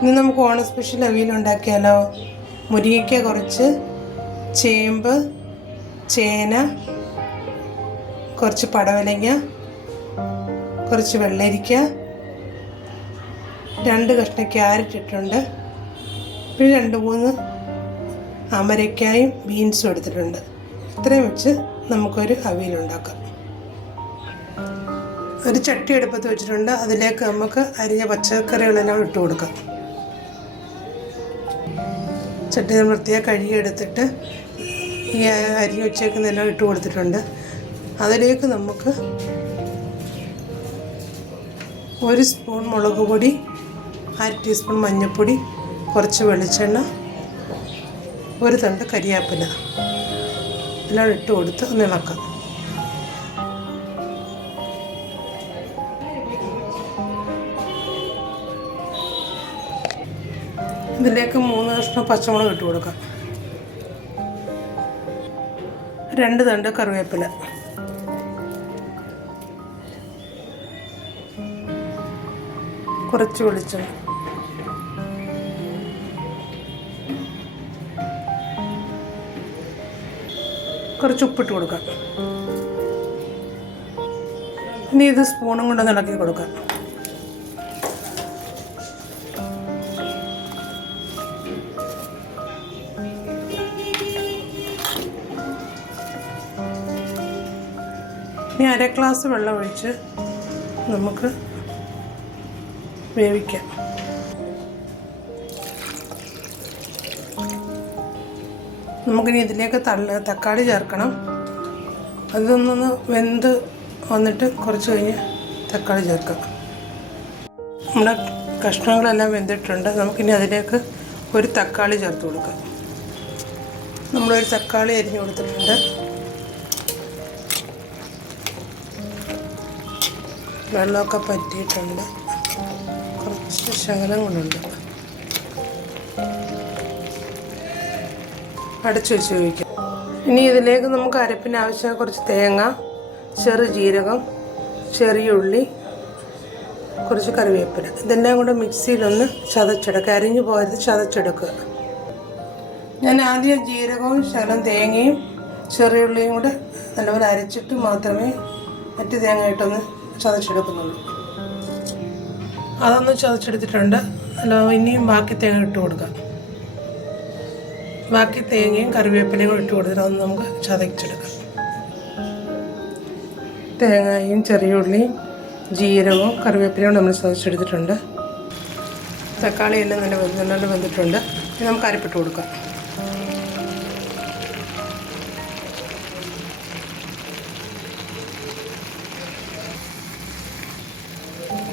ഇന്ന് നമുക്ക് ഓണം സ്പെഷ്യൽ അവിയൽ ഉണ്ടാക്കിയാലോ. മുരിങ്ങയ്ക്ക കുറച്ച്, ചേമ്പ്, ചേന, കുറച്ച് പടവലങ്ങ, കുറച്ച് വെള്ളരിക്ക, 2 കഷ്ണം ക്യാരറ്റ് ഇട്ടിട്ടുണ്ട്. പിന്നെ 2-3 അമരക്കായും ബീൻസും എടുത്തിട്ടുണ്ട്. ഇത്രയും വെച്ച് നമുക്കൊരു അവിയലുണ്ടാക്കാം. ഒരു ചട്ടി അടുപ്പത്ത് വെച്ചിട്ടുണ്ട്. അതിലേക്ക് നമുക്ക് അരിഞ്ഞ പച്ചക്കറികളെല്ലാം ഇട്ട് കൊടുക്കാം. ചട്ടി നമ്മൾ വൃത്തിയായി കഴുകിയെടുത്തിട്ട് ഈ അരിഞ്ഞ് വെച്ചേക്കുന്നതെല്ലാം ഇട്ട് കൊടുത്തിട്ടുണ്ട്. അതിലേക്ക് നമുക്ക് 1 സ്പൂൺ മുളക് പൊടി, 1/2 ടീസ്പൂൺ മഞ്ഞൾപ്പൊടി, കുറച്ച് വെളിച്ചെണ്ണ, 1 തണ്ട് കരിയാപ്പില എല്ലാം ഇട്ട് കൊടുത്ത് ഒന്ന് ഇളക്കാം. ഇതിലേക്ക് 3 കഷ്ണം പച്ചമുളക് ഇട്ട് കൊടുക്കാം. 2 തണ്ട് കറിവേപ്പില, കുറച്ച് വെളിച്ചെണ്ണ, കുറച്ച് ഉപ്പിട്ട് കൊടുക്കാം. ഇനി ഇത് സ്പൂണും കൊണ്ടൊന്ന് ഇളക്കി കൊടുക്കാം. ഇനി 1/2 ഗ്ലാസ് വെള്ളം ഒഴിച്ച് നമുക്ക് വേവിക്കാം. നമുക്കിനി ഇതിലേക്ക് തക്കാളി ചേർക്കണം. അതൊന്നൊന്ന് വെന്ത് വന്നിട്ട് കുറച്ച് കഴിഞ്ഞ് തക്കാളി ചേർക്കാം. നമ്മുടെ കഷ്ണങ്ങളെല്ലാം വെന്തിട്ടുണ്ട്. നമുക്കിനി അതിലേക്ക് 1 തക്കാളി ചേർത്ത് കൊടുക്കാം. നമ്മളൊരു തക്കാളി അരിഞ്ഞു കൊടുത്തിട്ടുണ്ട്. വെള്ളമൊക്കെ പറ്റിയിട്ടുണ്ട്. കുറച്ച് ശകലം കൊണ്ടുണ്ട്. അടച്ചു വെച്ച് വേവിക്കാം. ഇനി ഇതിലേക്ക് നമുക്ക് അരപ്പിന് ആവശ്യമായ കുറച്ച് തേങ്ങ, ചെറുജീരകം, ചെറിയ ഉള്ളി, കുറച്ച് കറിവേപ്പില ഇതെല്ലാം കൂടെ മിക്സിയിലൊന്ന് ചതച്ചെടുക്കുക. അരിഞ്ഞു പോയത് ചതച്ചെടുക്കുക. ഞാൻ ആദ്യം ജീരകവും ശകലം തേങ്ങയും ചെറിയ ഉള്ളിയും കൂടെ നല്ലപോലെ അരച്ചിട്ട് മാത്രമേ മറ്റ് തേങ്ങ ചതച്ചെടുക്കുന്നുള്ളൂ. അതൊന്ന് ചതച്ചെടുത്തിട്ടുണ്ട്. ഇനിയും ബാക്കി തേങ്ങ ഇട്ട് കൊടുക്കാം. ബാക്കി തേങ്ങയും കറിവേപ്പിലയും ഇട്ട് കൊടുത്തിട്ട് അതൊന്ന് നമുക്ക് ചതച്ചെടുക്കാം. തേങ്ങയും ചെറിയ ഉള്ളിയും ജീരകവും കറിവേപ്പിലയും നമ്മൾ ചതച്ചെടുത്തിട്ടുണ്ട്. തക്കാളി എല്ലാം നല്ല വെന്തിട്ടുണ്ട്. ഇനി നമുക്ക് അരപ്പിട്ട് കൊടുക്കാം.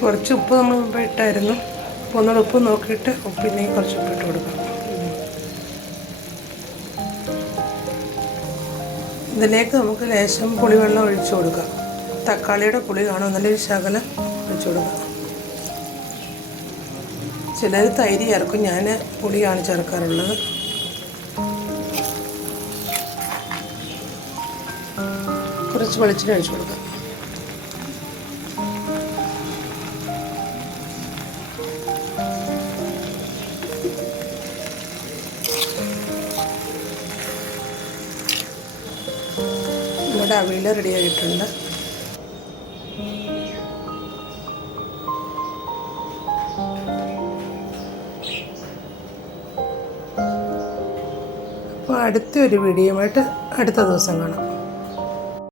കുറച്ച് ഉപ്പ് നമ്മൾ മുമ്പ് ഇട്ടായിരുന്നു. അപ്പോൾ ഒന്നുകൂടെ ഉപ്പ് നോക്കിയിട്ട് ഉപ്പിനെയും കുറച്ച് ഉപ്പിട്ട് കൊടുക്കാം. ഇതിലേക്ക് നമുക്ക് ലേശം പുളിവെള്ളം ഒഴിച്ചു കൊടുക്കാം. തക്കാളിയുടെ പുളി കാണും, നല്ലൊരു ശകലം ഒഴിച്ചു കൊടുക്കാം. ചിലർ തൈര് ചേർക്കും, ഞാൻ പുളിയാണ് ചേർക്കാറുള്ളത്. കുറച്ച് വെളിച്ചെണ്ണ ഒഴിച്ചു കൊടുക്കാം. നമ്മുടെ അവിയൽ റെഡി ആയിട്ടുണ്ട്. അപ്പോൾ അടുത്തൊരു വീഡിയോയുമായിട്ട് അടുത്ത ദിവസം കാണാം.